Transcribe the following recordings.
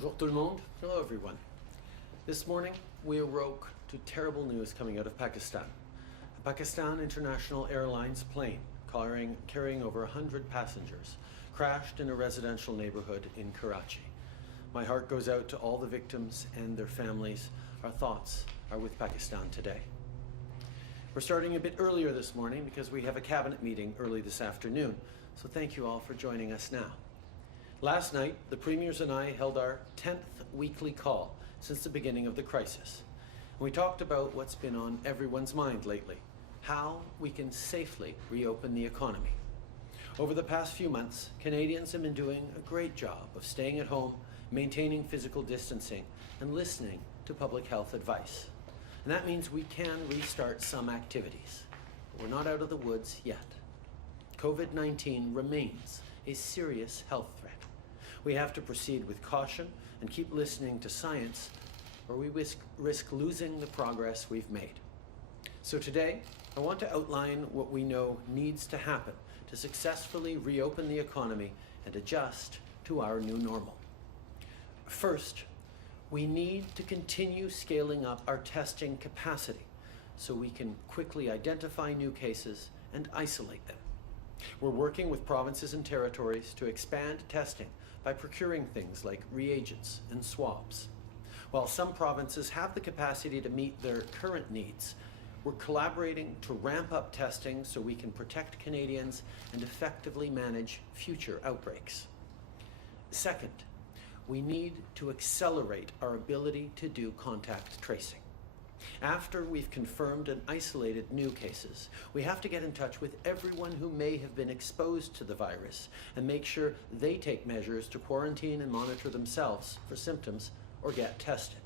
Bonjour tout le monde. Hello everyone. This morning we awoke to terrible news coming out of Pakistan. A Pakistan International Airlines plane carrying over 100 passengers crashed in a residential neighborhood in Karachi. My heart goes out to all the victims and their families. Our thoughts are with Pakistan today. We're starting a bit earlier this morning because we have a cabinet meeting early this afternoon, so thank you all for joining us now. Last night, the premiers and I held our 10th weekly call since the beginning of the crisis. And we talked about what's been on everyone's mind lately, how we can safely reopen the economy. Over the past few months, Canadians have been doing a great job of staying at home, maintaining physical distancing, and listening to public health advice. And that means we can restart some activities. But we're not out of the woods yet. COVID-19 remains a serious health threat. We have to proceed with caution and keep listening to science, or we risk losing the progress we've made. So today, I want to outline what we know needs to happen to successfully reopen the economy and adjust to our new normal. First, we need to continue scaling up our testing capacity so we can quickly identify new cases and isolate them. We're working with provinces and territories to expand testing by procuring things like reagents and swabs. While some provinces have the capacity to meet their current needs, we're collaborating to ramp up testing so we can protect Canadians and effectively manage future outbreaks. Second, we need to accelerate our ability to do contact tracing. After we've confirmed and isolated new cases, we have to get in touch with everyone who may have been exposed to the virus and make sure they take measures to quarantine and monitor themselves for symptoms or get tested.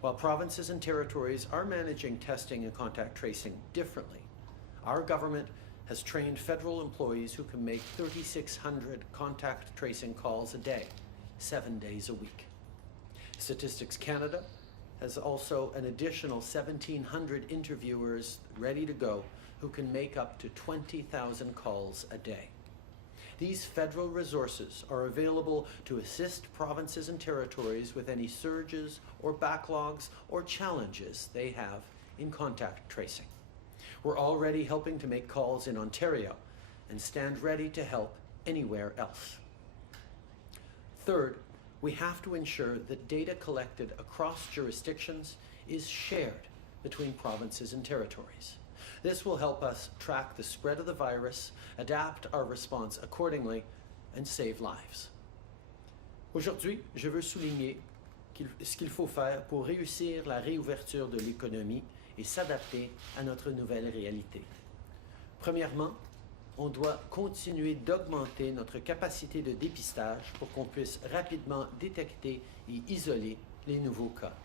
While provinces and territories are managing testing and contact tracing differently, our government has trained federal employees who can make 3,600 contact tracing calls a day, 7 days a week. Statistics Canada has also an additional 1,700 interviewers ready to go who can make up to 20,000 calls a day. These federal resources are available to assist provinces and territories with any surges or backlogs or challenges they have in contact tracing. We're already helping to make calls in Ontario and stand ready to help anywhere else. Third, we have to ensure that data collected across jurisdictions is shared between provinces and territories. This will help us track the spread of the virus, adapt our response accordingly, and save lives. Aujourd'hui, je veux souligner ce qu'il faut faire pour réussir la réouverture de l'économie et s'adapter à notre nouvelle réalité. Premièrement, on doit continuer d'augmenter notre capacité de dépistage pour qu'on puisse rapidement détecter et isoler les nouveaux cas.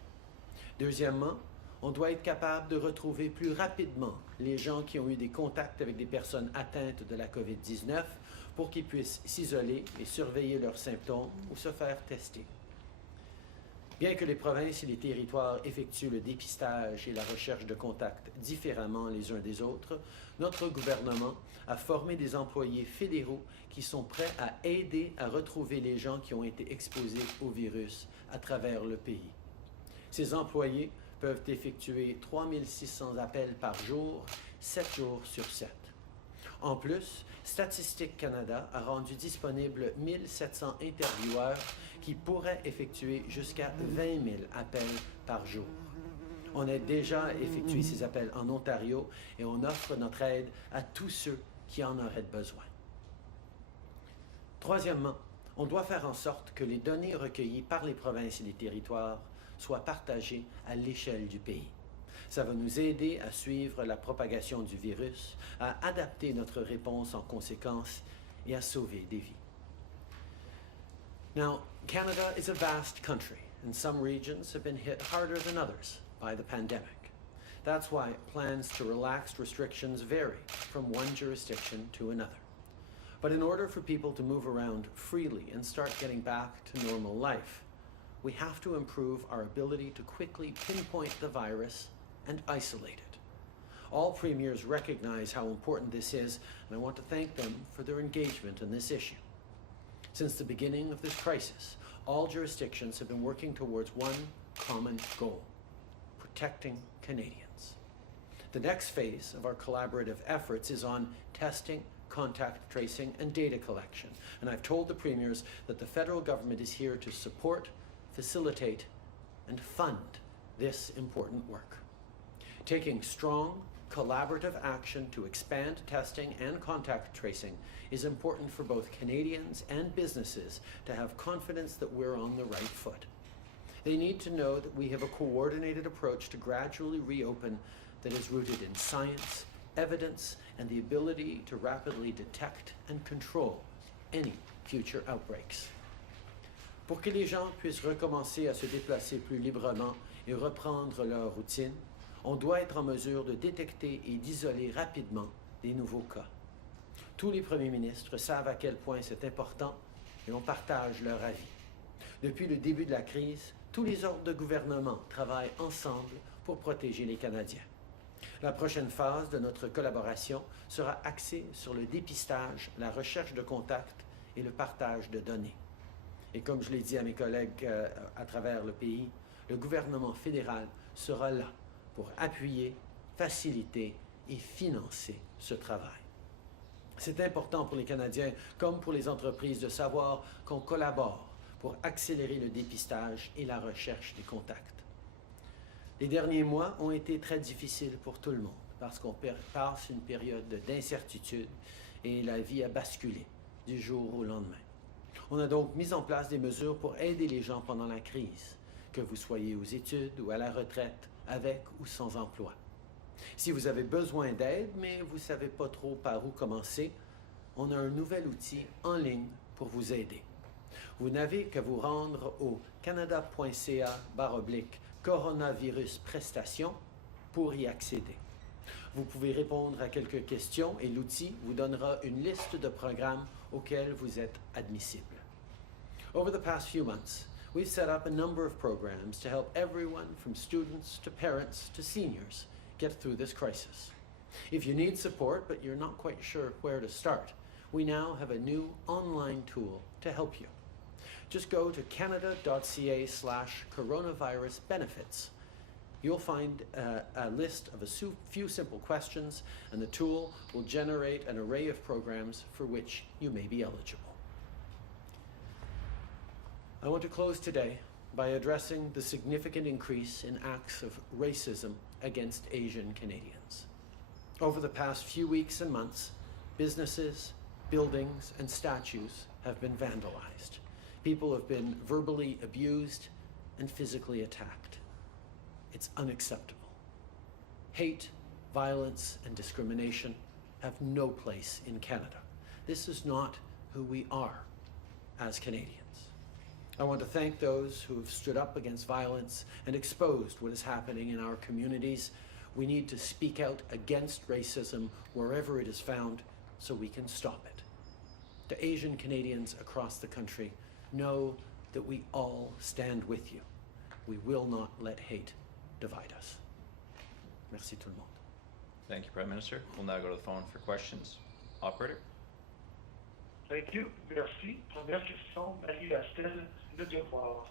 Deuxièmement, on doit être capable de retrouver plus rapidement les gens qui ont eu des contacts avec des personnes atteintes de la COVID-19 pour qu'ils puissent s'isoler et surveiller leurs symptômes ou se faire tester. Bien que les provinces et les territoires effectuent le dépistage et la recherche de contacts différemment les uns des autres, notre gouvernement a formé des employés fédéraux qui sont prêts à aider à retrouver les gens qui ont été exposés au virus à travers le pays. Ces employés peuvent effectuer 3600 appels par jour, 7 jours sur 7. En plus, Statistics Canada a rendu disponible 1700 intervieweurs qui pourraient effectuer jusqu'à 20 000 appels par jour. On a déjà effectué ces appels en Ontario et on offre notre aide à tous ceux qui en auraient besoin. Troisièmement, on doit faire en sorte que les données recueillies par les provinces et les territoires soient partagées à l'échelle du pays. Ça va nous aider à suivre la propagation du virus, à adapter notre réponse en conséquence et à sauver des vies. Now, Canada is a vast country, and some regions have been hit harder than others by the pandemic. That's why plans to relax restrictions vary from one jurisdiction to another. But in order for people to move around freely and start getting back to normal life, we have to improve our ability to quickly pinpoint the virus and isolate it. All premiers recognize how important this is, and I want to thank them for their engagement in this issue. Since the beginning of this crisis, all jurisdictions have been working towards one common goal: protecting Canadians. The next phase of our collaborative efforts is on testing, contact tracing, and data collection. And I've told the premiers that the federal government is here to support, facilitate, and fund this important work. Taking strong, collaborative action to expand testing and contact tracing is important for both Canadians and businesses to have confidence that we're on the right foot. They need to know that we have a coordinated approach to gradually reopen that is rooted in science, evidence, and the ability to rapidly detect and control any future outbreaks. Pour que les gens puissent recommencer à se déplacer plus librement et reprendre leur routine, on doit être en mesure de détecter et d'isoler rapidement les nouveaux cas. Tous les premiers ministres savent à quel point c'est important et on partage leur avis. Depuis le début de la crise, tous les ordres de gouvernement travaillent ensemble pour protéger les Canadiens. La prochaine phase de notre collaboration sera axée sur le dépistage, la recherche de contacts et le partage de données. Et comme je l'ai dit à mes collègues à travers le pays, le gouvernement fédéral sera là pour appuyer, faciliter et financer ce travail. C'est important pour les Canadiens comme pour les entreprises de savoir qu'on collabore pour accélérer le dépistage et la recherche des contacts. Les derniers mois ont été très difficiles pour tout le monde parce qu'on passe une période d'incertitude et la vie a basculé du jour au lendemain. On a donc mis en place des mesures pour aider les gens pendant la crise, que vous soyez aux études ou à la retraite, avec ou sans emploi. Si vous avez besoin d'aide, mais vous ne savez pas trop par où commencer, on a un nouvel outil en ligne pour vous aider. Vous n'avez qu'à vous rendre au canada.ca/coronavirus prestations pour y accéder. Vous pouvez répondre à quelques questions et l'outil vous donnera une liste de programmes auxquels vous êtes admissible. Over the past few months, we've set up a number of programs to help everyone from students to parents to seniors get through this crisis. If you need support but you're not quite sure where to start, we now have a new online tool to help you. Just go to canada.ca/coronavirus benefits. You'll find a list of a few simple questions, and the tool will generate an array of programs for which you may be eligible. I want to close today by addressing the significant increase in acts of racism against Asian Canadians. Over the past few weeks and months, businesses, buildings, and statues have been vandalized. People have been verbally abused and physically attacked. It's unacceptable. Hate, violence, and discrimination have no place in Canada. This is not who we are as Canadians. I want to thank those who have stood up against violence and exposed what is happening in our communities. We need to speak out against racism wherever it is found so we can stop it. To Asian Canadians across the country, know that we all stand with you. We will not let hate divide us. Merci tout le monde. Thank you, Prime Minister. We'll now go to the phone for questions. Operator? Thank you. Merci. Première question, Marie-Estelle Le Devoir.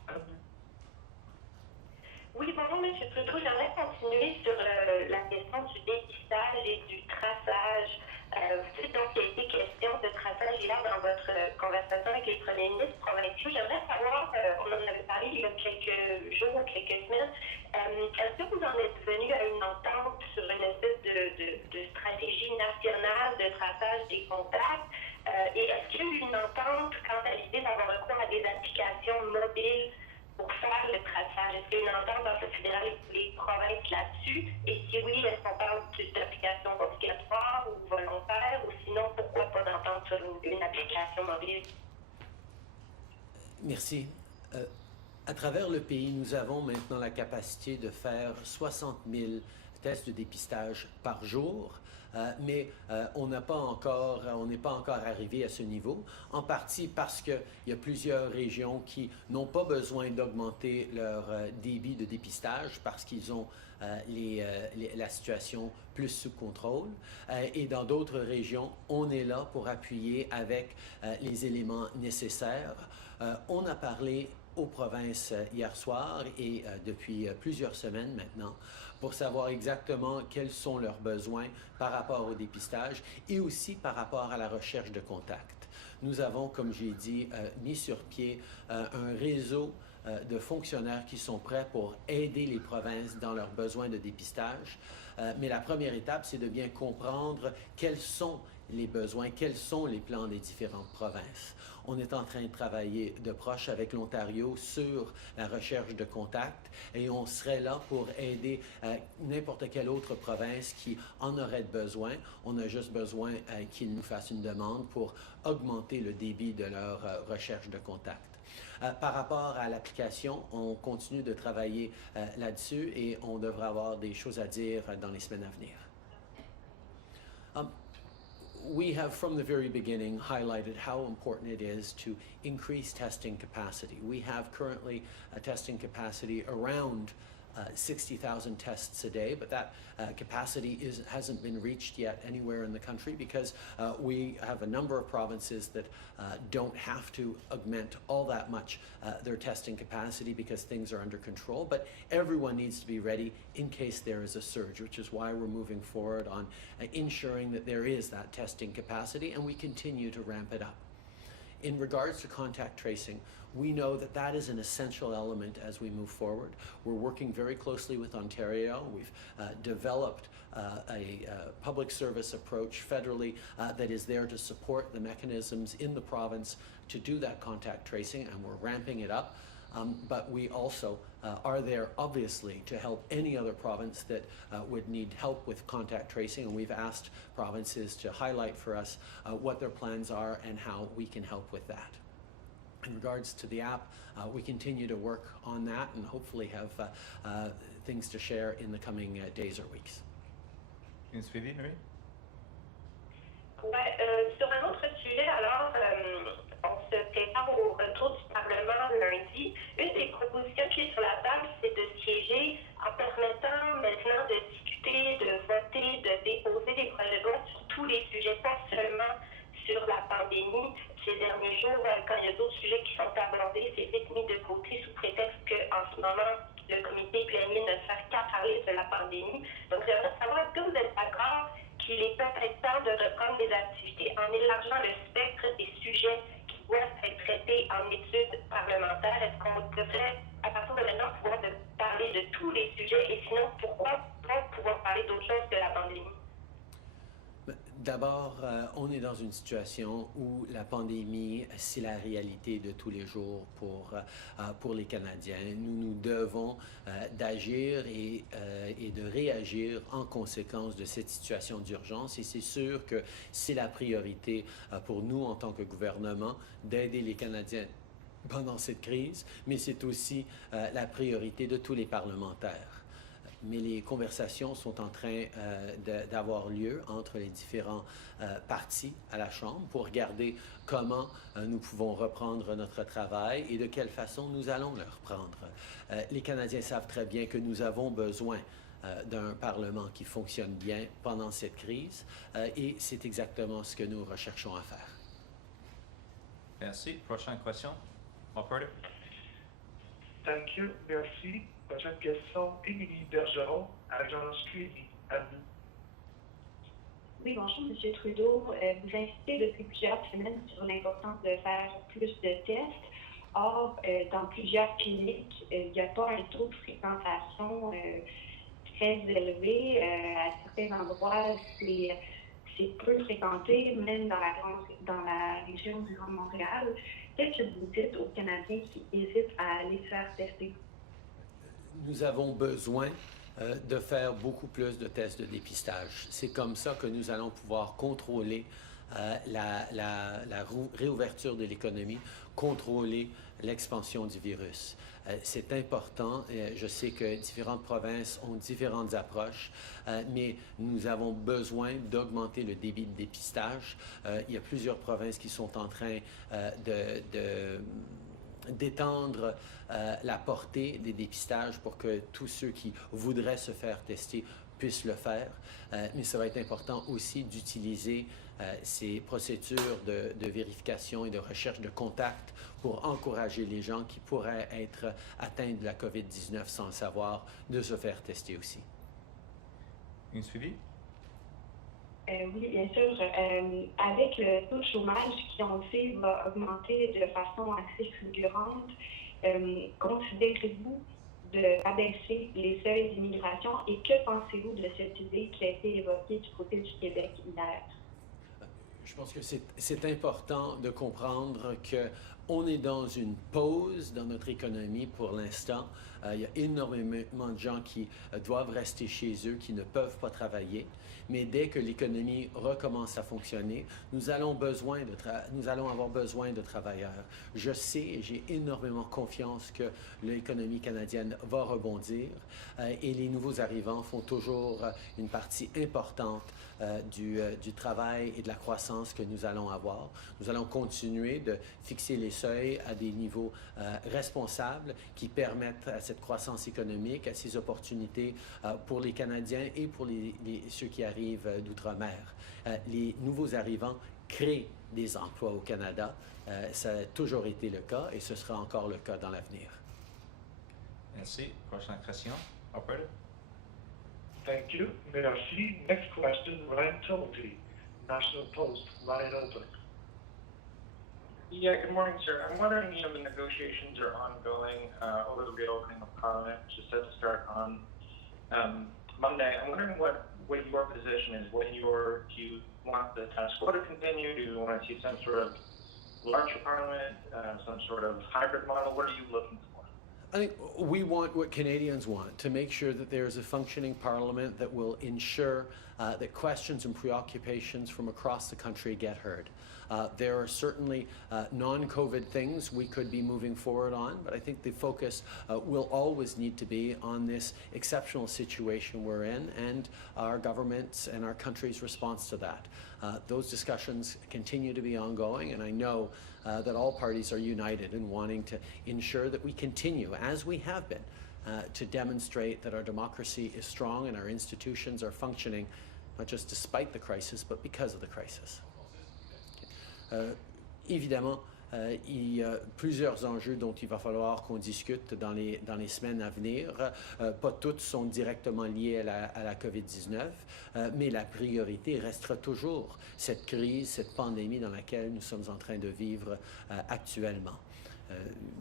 Oui, bonjour, M. Trudeau. J'aimerais continuer sur la question du dépistage et du traçage. Vous dites donc qu'il y a été question de traçage hier dans votre conversation avec les premiers ministres provinciaux. J'aimerais savoir, on en avait parlé il y a quelques jours, quelques semaines, est-ce que vous en êtes venu à une entente sur une espèce de stratégie nationale de traçage des contacts? Et est-ce qu'il y a eu une entente quant à l'idée d'avoir recours à des applications mobiles pour faire le traçage? Est-ce qu'il y a une entente entre le fédéral et les provinces là-dessus? Et si oui, est-ce qu'on parle d'applications obligatoires ou volontaires? Ou sinon, pourquoi pas d'entente sur une application mobile? Merci. À travers le pays, nous avons maintenant la capacité de faire 60 000 tests de dépistage par jour. Mais on n'est pas encore arrivé à ce niveau, en partie parce qu'il y a plusieurs régions qui n'ont pas besoin d'augmenter leur débit de dépistage parce qu'ils ont la situation plus sous contrôle. Et dans d'autres régions, on est là pour appuyer avec les éléments nécessaires. On a parlé aux provinces hier soir et depuis plusieurs semaines maintenant pour savoir exactement quels sont leurs besoins par rapport au dépistage et aussi par rapport à la recherche de contacts. Nous avons, comme j'ai dit, mis sur pied un réseau de fonctionnaires qui sont prêts pour aider les provinces dans leurs besoins de dépistage. Mais la première étape, c'est de bien comprendre quels sont les besoins, quels sont les plans des différentes provinces. On est en train de travailler de proche avec l'Ontario sur la recherche de contacts et on serait là pour aider n'importe quelle autre province qui en aurait besoin. On a juste besoin qu'ils nous fassent une demande pour augmenter le débit de leur recherche de contacts. Par rapport à l'application, on continue de travailler là-dessus et on devrait avoir des choses à dire dans les semaines à venir. We have, from the very beginning, highlighted how important it is to increase testing capacity. We have currently a testing capacity around 60,000 tests a day, but that capacity hasn't been reached yet anywhere in the country because we have a number of provinces that don't have to augment all that much their testing capacity because things are under control, but everyone needs to be ready in case there is a surge, which is why we're moving forward on ensuring that there is that testing capacity and we continue to ramp it up. In regards to contact tracing, we know that that is an essential element as we move forward. We're working very closely with Ontario. We've developed a public service approach federally that is there to support the mechanisms in the province to do that contact tracing, and we're ramping it up. But we also are there, obviously, to help any other province that would need help with contact tracing, and we've asked provinces to highlight for us what their plans are and how we can help with that. In regards to the app, we continue to work on that and hopefully have things to share in the coming days or weeks. Une suivi, oui? Ouais, sur un autre sujet, alors, on se prépare au retour du Parlement lundi. Une des propositions qui est sur la table, c'est de siéger en permettant maintenant de discuter, de voter, de déposer des projets de loi sur tous les sujets, pas seulement sur la pandémie. Ces derniers jours, quand il y a d'autres sujets qui sont abordés, c'est vite mis de côté sous prétexte qu'en ce moment, le comité plénier ne fait qu'à parler de la pandémie. Donc, j'aimerais savoir, est-ce que vous êtes d'accord qu'il est peut-être temps de reprendre les activités en élargissant le spectre des sujets qui doivent être traités en études parlementaires? Est-ce qu'on devrait, à partir de maintenant, pouvoir parler de tous les sujets et sinon, pourquoi pas pouvoir parler d'autre chose que la pandémie? D'abord, on est dans une situation où la pandémie, c'est la réalité de tous les jours pour les Canadiens. Nous devons d'agir et de réagir en conséquence de cette situation d'urgence. Et c'est sûr que c'est la priorité pour nous en tant que gouvernement d'aider les Canadiens pendant cette crise, mais c'est aussi la priorité de tous les parlementaires. Mais les conversations sont en train d'avoir lieu entre les différents partis à la Chambre pour regarder comment nous pouvons reprendre notre travail et de quelle façon nous allons le reprendre. Les Canadiens savent très bien que nous avons besoin d'un Parlement qui fonctionne bien pendant cette crise et c'est exactement ce que nous recherchons à faire. Merci. Prochaine question. Operator. Thank you. Merci. Prochaine question, Émilie Bergeron, Agence Suivi. À vous. Oui, bonjour, M. Trudeau. Vous insistez depuis plusieurs semaines sur l'importance de faire plus de tests. Or, dans plusieurs cliniques, il n'y a pas un taux de fréquentation très élevé. À certains endroits, c'est peu fréquenté, même dans la région du Grand Montréal. Qu'est-ce que vous dites aux Canadiens qui hésitent à aller se faire tester? Nous avons besoin de faire beaucoup plus de tests de dépistage. C'est comme ça que nous allons pouvoir contrôler la réouverture de l'économie, contrôler l'expansion du virus. C'est important. Je sais que différentes provinces ont différentes approches, mais nous avons besoin d'augmenter le débit de dépistage. Il y a plusieurs provinces qui sont en train d'étendre la portée des dépistages pour que tous ceux qui voudraient se faire tester puissent le faire, mais ça va être important aussi d'utiliser ces procédures de vérification et de recherche de contact pour encourager les gens qui pourraient être atteints de la COVID-19 sans le savoir, de se faire tester aussi. Une suivi? Oui, bien sûr. Avec le taux de chômage qui, on le sait, va augmenter de façon assez fulgurante, considérez-vous de abaisser les seuils d'immigration et que pensez-vous de cette idée qui a été évoquée du côté du Québec hier? Je pense que c'est important de comprendre qu'on est dans une pause dans notre économie pour l'instant. Il y a énormément de gens qui doivent rester chez eux, qui ne peuvent pas travailler. Mais dès que l'économie recommence à fonctionner, nous allons avoir besoin de travailleurs. Je sais et j'ai énormément confiance que l'économie canadienne va rebondir et les nouveaux arrivants font toujours une partie importante du travail et de la croissance que nous allons avoir. Nous allons continuer de fixer les seuils à des niveaux responsables qui permettent à cette croissance économique, à ces opportunités pour les Canadiens et pour ceux qui arrivent d'outre-mer. Les nouveaux arrivants créent des emplois au Canada. Ça a toujours été le cas et ce sera encore le cas dans l'avenir. Merci. Prochaine question. Operator? Thank you. Merci. Next question, Ryan Tilty, National Post, line open. Yeah, good morning, sir. I'm wondering, the negotiations are ongoing over the reopening of Parliament, which is set to start on Monday. I'm wondering what your position is. Do you want the status quo to continue? Do you want to see some sort of larger Parliament, some sort of hybrid model? What are you looking for? I think we want what Canadians want, to make sure that there is a functioning Parliament that will ensure that questions and preoccupations from across the country get heard. There are certainly non-COVID things we could be moving forward on, but I think the focus will always need to be on this exceptional situation we're in and our government's and our country's response to that. Those discussions continue to be ongoing, and I know that all parties are united in wanting to ensure that we continue, as we have been, to demonstrate that our democracy is strong and our institutions are functioning, not just despite the crisis, but because of the crisis. Évidemment, il y a plusieurs enjeux dont il va falloir qu'on discute dans les semaines à venir. Pas toutes sont directement liées à la COVID-19, mais la priorité restera toujours cette crise, cette pandémie dans laquelle nous sommes en train de vivre actuellement.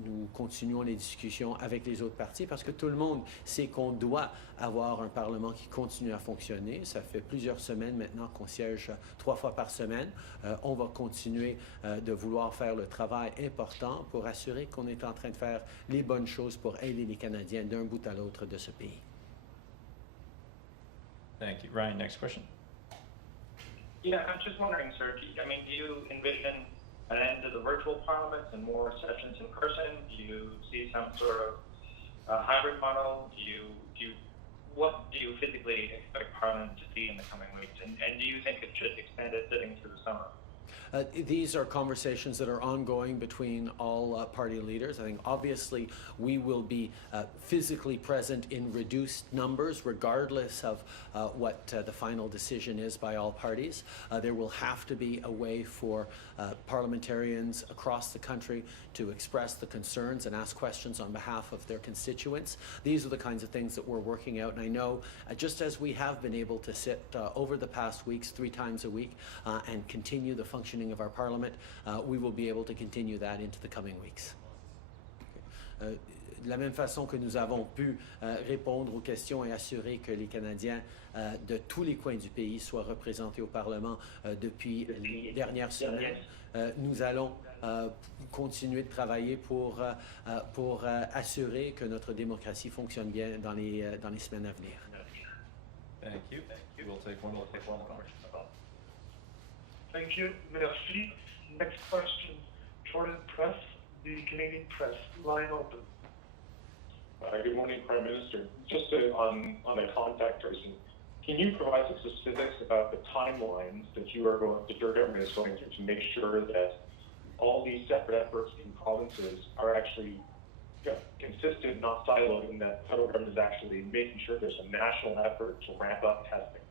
Nous continuons les discussions avec les autres partis parce que tout le monde sait qu'on doit avoir un Parlement qui continue à fonctionner. Ça fait plusieurs semaines maintenant qu'on siège 3 fois par semaine. On va continuer de vouloir faire le travail important pour assurer qu'on est en train de faire les bonnes choses pour aider les Canadiens d'un bout à l'autre de ce pays. Thank you. Ryan, next question. Yeah, I'm just wondering, sir, do you envision an end to the virtual parliaments and more sessions in person? Do you see some sort of hybrid model? What do you physically expect Parliament to see in the coming weeks? And do you think it should extend its sitting through the summer? These are conversations that are ongoing between all party leaders. I think obviously we will be physically present in reduced numbers regardless of what the final decision is by all parties. There will have to be a way for parliamentarians across the country to express the concerns and ask questions on behalf of their constituents. These are the kinds of things that we're working out, and I know just as we have been able to sit over the past weeks 3 times a week and continue the functioning of our Parliament, we will be able to continue that into the coming weeks. De la même façon que nous avons pu répondre aux questions et assurer que les Canadiens de tous les coins du pays soient représentés au Parlement depuis les dernières semaines, nous allons continuer de travailler pour assurer que notre démocratie fonctionne bien dans les semaines à venir. Thank you. We'll take one more question. Thank you. Merci. Next question, Jordan Press, the Canadian Press, line open. Good morning, Prime Minister. Just on the contact tracing, can you provide some specifics about the timelines that your government is going to make sure that all these separate efforts in provinces are actually consistent, not siloed, and that the federal government is actually making sure there's a national effort to ramp up testing?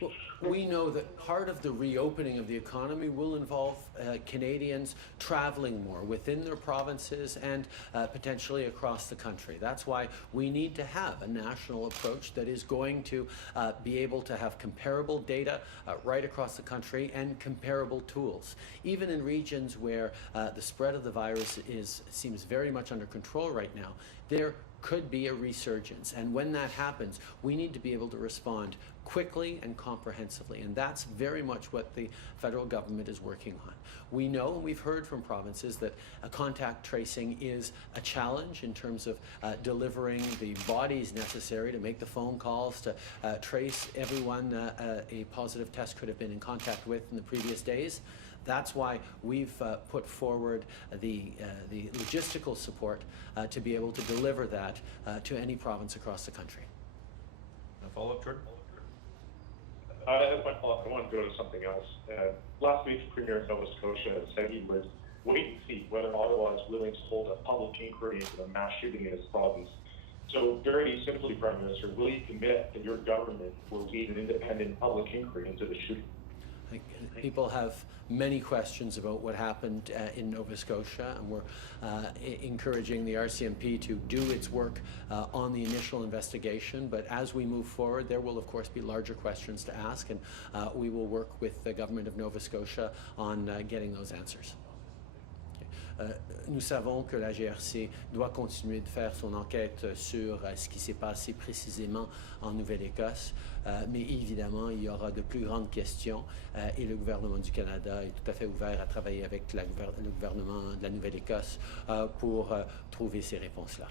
Well, we know that part of the reopening of the economy will involve Canadians traveling more within their provinces and potentially across the country. That's why we need to have a national approach that is going to be able to have comparable data right across the country and comparable tools. Even in regions where the spread of the virus seems very much under control right now, there could be a resurgence. And when that happens, we need to be able to respond quickly and comprehensively. And that's very much what the federal government is working on. We know, and we've heard from provinces, that contact tracing is a challenge in terms of delivering the bodies necessary to make the phone calls, to trace everyone a positive test could have been in contact with in the previous days. That's why we've put forward the logistical support to be able to deliver that to any province across the country. A follow-up, Jordan? As my follow-up, I want to go to something else. Last week, the Premier of Nova Scotia said he would wait and see whether Ottawa is willing to hold a public inquiry into the mass shooting in his province. So very simply, Prime Minister, will you commit that your government will lead an independent public inquiry into the shooting? People have many questions about what happened in Nova Scotia, and we're encouraging the RCMP to do its work on the initial investigation. But as we move forward, there will of course be larger questions to ask, and we will work with the government of Nova Scotia on getting those answers. Nous savons que la GRC doit continuer de faire son enquête sur ce qui s'est passé précisément en Nouvelle-Écosse, mais évidemment, il y aura de plus grandes questions et le gouvernement du Canada est tout à fait ouvert à travailler avec le gouvernement de la Nouvelle-Écosse pour trouver ces réponses-là.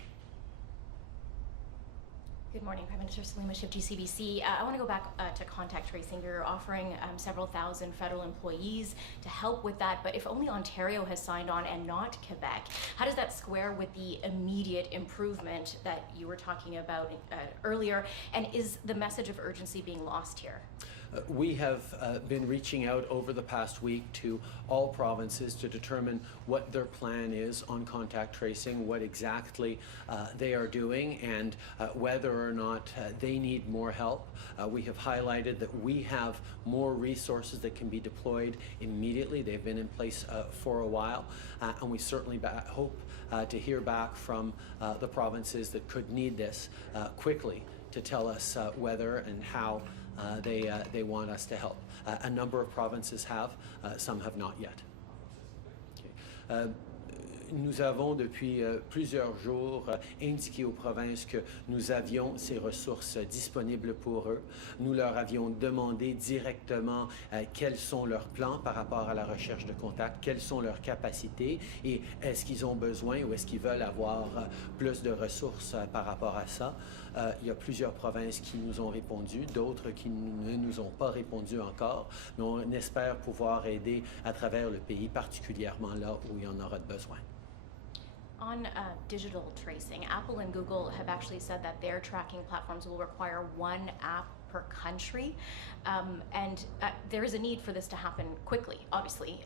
Good morning, Prime Minister. Salima Shifty, CBC. I want to go back to contact tracing. You're offering several thousand federal employees to help with that, but if only Ontario has signed on and not Quebec, how does that square with the immediate improvement that you were talking about earlier? And is the message of urgency being lost here? We have been reaching out over the past week to all provinces to determine what their plan is on contact tracing, what exactly they are doing, and whether or not they need more help. We have highlighted that we have more resources that can be deployed immediately. They've been in place for a while, and we certainly hope to hear back from the provinces that could need this quickly to tell us whether and how they want us to help. A number of provinces have, some have not yet. Okay. Nous avons depuis plusieurs jours indiqué aux provinces que nous avions ces ressources disponibles pour eux. Nous leur avions demandé directement quels sont leurs plans par rapport à la recherche de contacts, quelles sont leurs capacités et est-ce qu'ils ont besoin ou est-ce qu'ils veulent avoir plus de ressources par rapport à ça. Il y a plusieurs provinces qui nous ont répondu, d'autres qui ne nous ont pas répondu encore, mais on espère pouvoir aider à travers le pays, particulièrement là où il y en aura besoin. On digital tracing, Apple and Google have actually said that their tracking platforms will require one app per country, and there is a need for this to happen quickly. Obviously,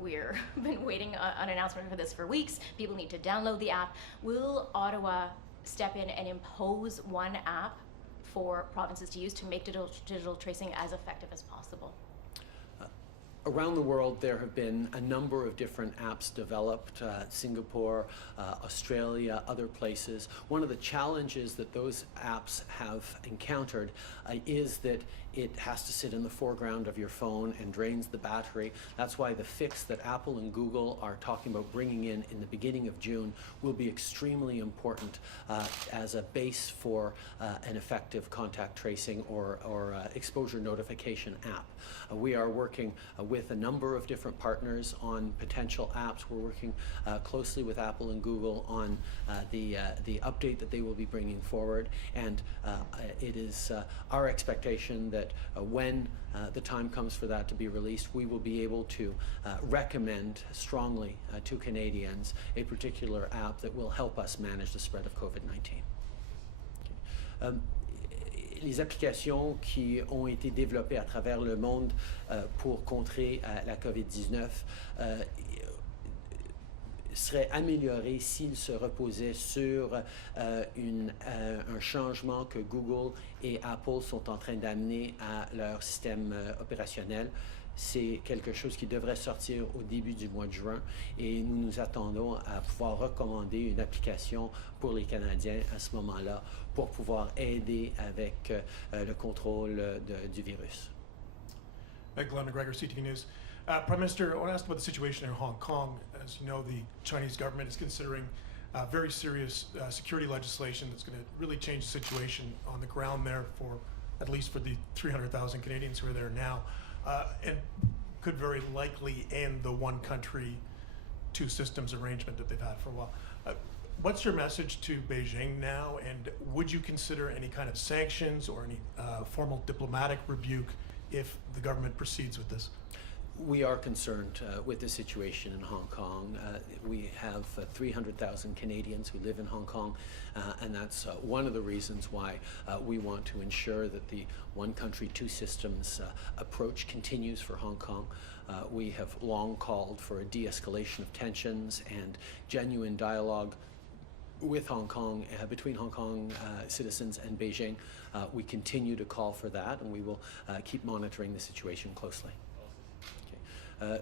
we've been waiting on an announcement for this for weeks. People need to download the app. Will Ottawa step in and impose one app for provinces to use to make digital tracing as effective as possible? Around the world, there have been a number of different apps developed, Singapore, Australia, other places. One of the challenges that those apps have encountered is that it has to sit in the foreground of your phone and drains the battery. That's why the fix that Apple and Google are talking about bringing in the beginning of June will be extremely important as a base for an effective contact tracing or exposure notification app. We are working with a number of different partners on potential apps. We're working closely with Apple and Google on the update that they will be bringing forward, and it is our expectation that when the time comes for that to be released, we will be able to recommend strongly to Canadians a particular app that will help us manage the spread of COVID-19. Okay. Les applications qui ont été développées à travers le monde pour contrer la COVID-19 serait amélioré s'il se reposait sur un changement que Google et Apple sont en train d'amener à leur système opérationnel. C'est quelque chose qui devrait sortir au début du mois de juin et nous nous attendons à pouvoir recommander une application pour les Canadiens à ce moment-là pour pouvoir aider avec le contrôle du virus. Glenn McGregor, CTV News. Prime Minister, I want to ask about the situation in Hong Kong. As you know, the Chinese government is considering very serious security legislation that's going to really change the situation on the ground there for, at least for the 300,000 Canadians who are there now, and could very likely end the one country, two systems arrangement that they've had for a while. What's your message to Beijing now, and would you consider any kind of sanctions or any formal diplomatic rebuke if the government proceeds with this? We are concerned with the situation in Hong Kong. We have 300,000 Canadians who live in Hong Kong, and that's one of the reasons why we want to ensure that the one country, two systems approach continues for Hong Kong. We have long called for a de-escalation of tensions and genuine dialogue with Hong Kong, between Hong Kong citizens and Beijing. We continue to call for that, and we will keep monitoring the situation closely.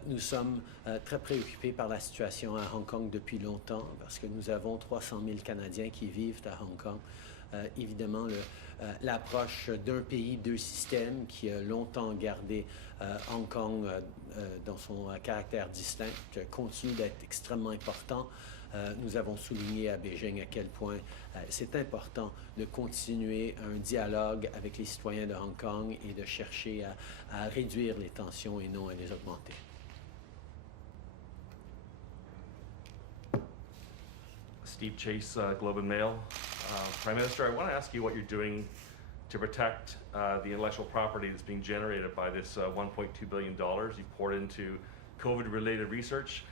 Nous sommes très préoccupés par la situation à Hong Kong depuis longtemps parce que nous avons 300 000 Canadiens qui vivent à Hong Kong. Évidemment, l'approche d'un pays, deux systèmes qui a longtemps gardé Hong Kong dans son caractère distinct continue d'être extrêmement important. Nous avons souligné à Beijing à quel point c'est important de continuer un dialogue avec les citoyens de Hong Kong et de chercher à réduire les tensions et non à les augmenter. Steve Chase, Globe and Mail. Prime Minister, I want to ask you what you're doing to protect the intellectual property that's being generated by this $1.2 billion you've poured into COVID-related research.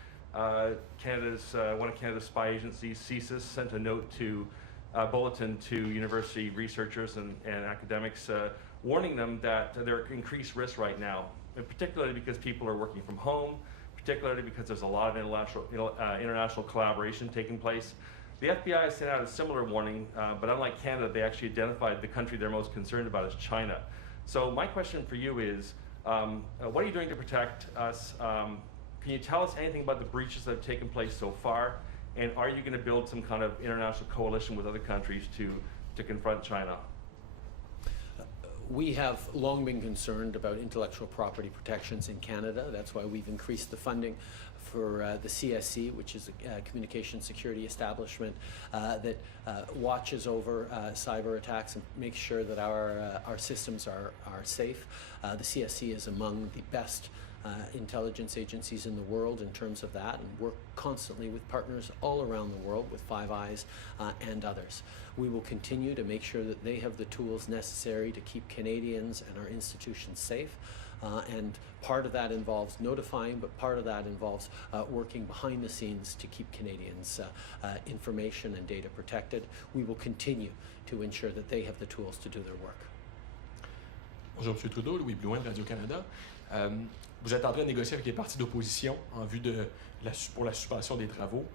Canada's one of Canada's spy agencies, CSIS, sent a note to bulletin to university researchers and academics, warning them that there are increased risks right now, and particularly because people are working from home, particularly because there's a lot of international collaboration taking place. The FBI sent out a similar warning, but unlike Canada, they actually identified the country they're most concerned about as China. So my question for you is, what are you doing to protect us? Can you tell us anything about the breaches that have taken place so far? And are you going to build some kind of international coalition with other countries to confront China? We have long been concerned about intellectual property protections in Canada. That's why we've increased the funding for the CSC, which is a communication security establishment that watches over cyber attacks and makes sure that our systems are safe. The CSC is among the best intelligence agencies in the world in terms of that, and work constantly with partners all around the world, with Five Eyes and others. We will continue to make sure that they have the tools necessary to keep Canadians and our institutions safe, and part of that involves notifying, but part of that involves working behind the scenes to keep Canadians' information and data protected. We will continue to ensure that they have the tools to do their work. Bonjour M. Trudeau, Louis Blouin de Radio-Canada. Vous êtes en train de négocier avec les partis d'opposition en vue pour la suspension des travaux.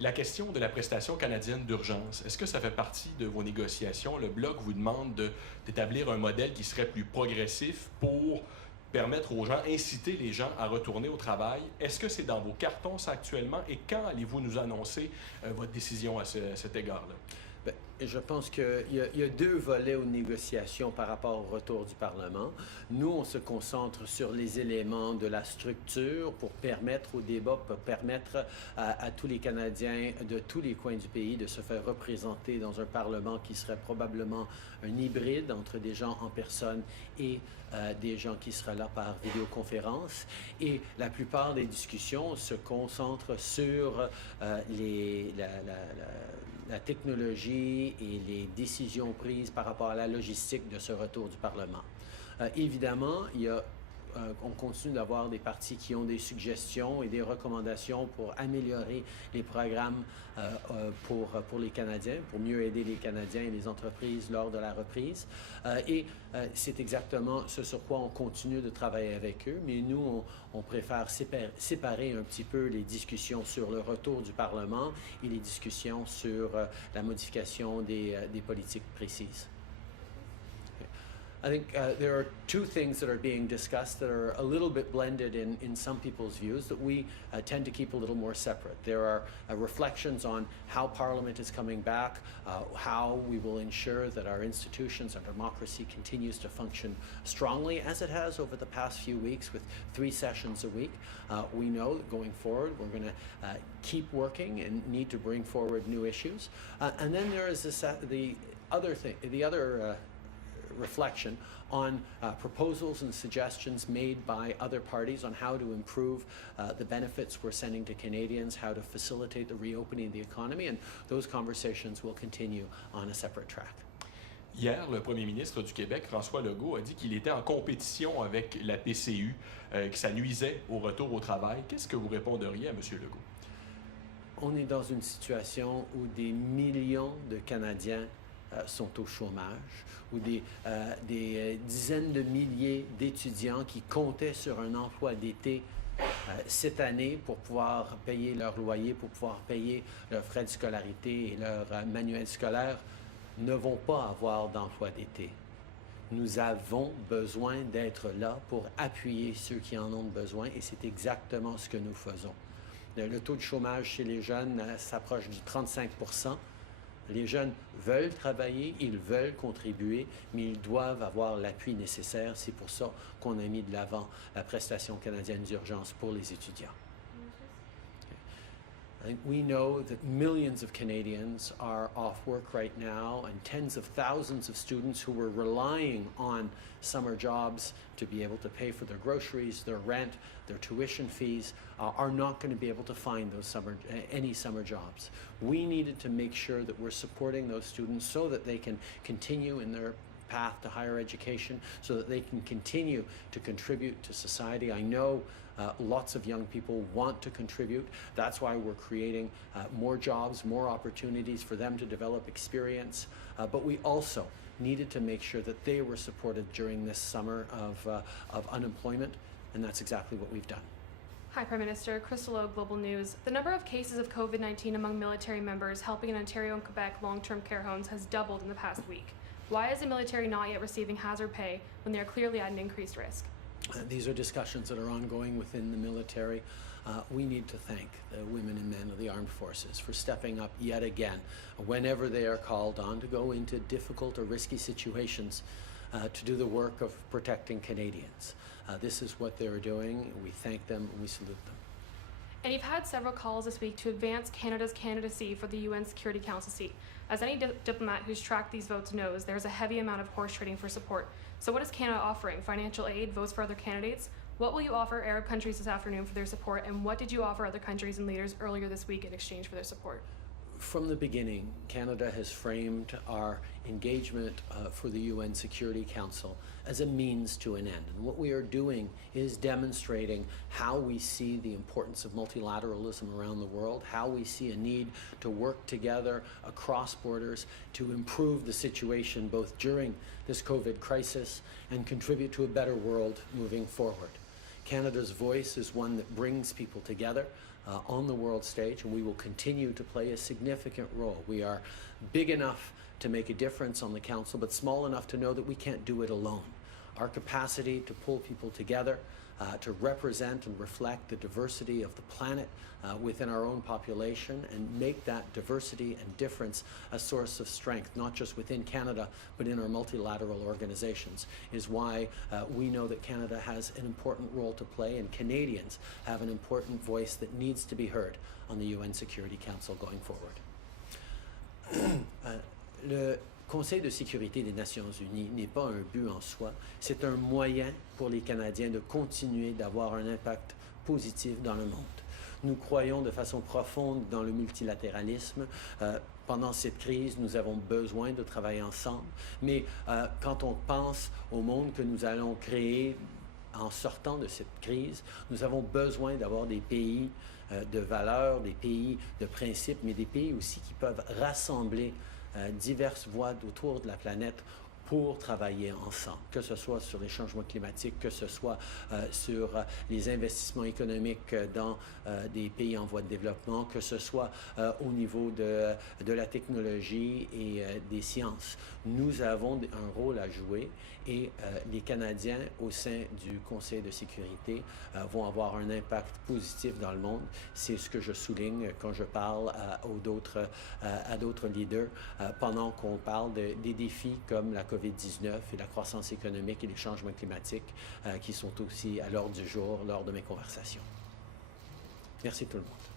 La question de la prestation canadienne d'urgence, est-ce que ça fait partie de vos négociations? Le Bloc vous demande d'établir un modèle qui serait plus progressif pour permettre aux gens, inciter les gens à retourner au travail. Est-ce que c'est dans vos cartons ça, actuellement? Et quand allez-vous nous annoncer votre décision à cet égard-là? Je pense qu'il y a deux volets aux négociations par rapport au retour du Parlement. Nous, on se concentre sur les éléments de la structure pour permettre au débat, pour permettre à tous les Canadiens de tous les coins du pays de se faire représenter dans un Parlement qui serait probablement un hybride entre des gens en personne et des gens qui seraient là par vidéoconférence. Et la plupart des discussions se concentrent sur la technologie et les décisions prises par rapport à la logistique de ce retour du Parlement. Évidemment, il y a on continue d'avoir des partis qui ont des suggestions et des recommandations pour améliorer les programmes pour les Canadiens, pour mieux aider les Canadiens et les entreprises lors de la reprise. C'est exactement ce sur quoi on continue de travailler avec eux, mais nous, on préfère séparer un petit peu les discussions sur le retour du Parlement et les discussions sur la modification des politiques précises. I think there are two things that are being discussed that are a little bit blended in some people's views that we tend to keep a little more separate. There are reflections on how Parliament is coming back, how we will ensure that our institutions and democracy continues to function strongly as it has over the past few weeks with 3 sessions a week. We know that going forward we're going to keep working and need to bring forward new issues. And then there is the other reflection on proposals and suggestions made by other parties on how to improve the benefits we're sending to Canadians, how to facilitate the reopening of the economy, and those conversations will continue on a separate track. Hier, le premier ministre du Québec, François Legault, a dit qu'il était en compétition avec la PCU, que ça nuisait au retour au travail. Qu'est-ce que vous répondriez à M. Legault? On est dans une situation où des millions de Canadiens sont au chômage, ou des dizaines de milliers d'étudiants qui comptaient sur un emploi d'été cette année pour pouvoir payer leur loyer, pour pouvoir payer leurs frais de scolarité et leurs manuels scolaires, ne vont pas avoir d'emploi d'été. Nous avons besoin d'être là pour appuyer ceux qui en ont besoin et c'est exactement ce que nous faisons. Le taux de chômage chez les jeunes s'approche du 35%. Les jeunes veulent travailler, ils veulent contribuer, mais ils doivent avoir l'appui nécessaire. C'est pour ça qu'on a mis de l'avant la prestation canadienne d'urgence pour les étudiants. I think we know that millions of Canadians are off work right now and tens of thousands of students who were relying on summer jobs to be able to pay for their groceries, their rent, their tuition fees, are not going to be able to find those any summer jobs. We needed to make sure that we're supporting those students so that they can continue in their path to higher education, so that they can continue to contribute to society. I know lots of young people want to contribute. That's why we're creating more jobs, more opportunities for them to develop experience. But we also needed to make sure that they were supported during this summer of unemployment, and that's exactly what we've done. Hi, Prime Minister. Crystal O, Global News. The number of cases of COVID-19 among military members helping in Ontario and Quebec long-term care homes has doubled in the past week. Why is the military not yet receiving hazard pay when they are clearly at an increased risk? These are discussions that are ongoing within the military. We need to thank the women and men of the armed forces for stepping up yet again whenever they are called on to go into difficult or risky situations to do the work of protecting Canadians. This is what they're doing. We thank them and we salute them. And you've had several calls this week to advance Canada's candidacy for the UN Security Council seat. As any diplomat who's tracked these votes knows, there's a heavy amount of horse trading for support. So what is Canada offering? Financial aid, votes for other candidates? What will you offer Arab countries this afternoon for their support, and what did you offer other countries and leaders earlier this week in exchange for their support? From the beginning, Canada has framed our engagement for the UN Security Council as a means to an end. And what we are doing is demonstrating how we see the importance of multilateralism around the world, how we see a need to work together across borders to improve the situation both during this COVID crisis and contribute to a better world moving forward. Canada's voice is one that brings people together on the world stage, and we will continue to play a significant role. We are big enough to make a difference on the Council, but small enough to know that we can't do it alone. Our capacity to pull people together, to represent and reflect the diversity of the planet within our own population and make that diversity and difference a source of strength, not just within Canada, but in our multilateral organizations, is why we know that Canada has an important role to play and Canadians have an important voice that needs to be heard on the UN Security Council going forward. Le Conseil de sécurité des Nations Unies n'est pas un but en soi, c'est un moyen pour les Canadiens de continuer d'avoir un impact positif dans le monde. Nous croyons de façon profonde dans le multilatéralisme. Pendant cette crise, nous avons besoin de travailler ensemble, mais quand on pense au monde que nous allons créer en sortant de cette crise, nous avons besoin d'avoir des pays de valeurs, des pays de principes, mais des pays aussi qui peuvent rassembler diverses voix autour de la planète pour travailler ensemble, que ce soit sur les changements climatiques, que ce soit sur les investissements économiques dans des pays en voie de développement, que ce soit au niveau de la technologie et des sciences. Nous avons un rôle à jouer et les Canadiens au sein du Conseil de sécurité vont avoir un impact positif dans le monde. C'est ce que je souligne quand je parle à d'autres leaders pendant qu'on parle des défis comme la COVID-19 et la croissance économique et les changements climatiques qui sont aussi à l'ordre du jour lors de mes conversations. Merci tout le monde.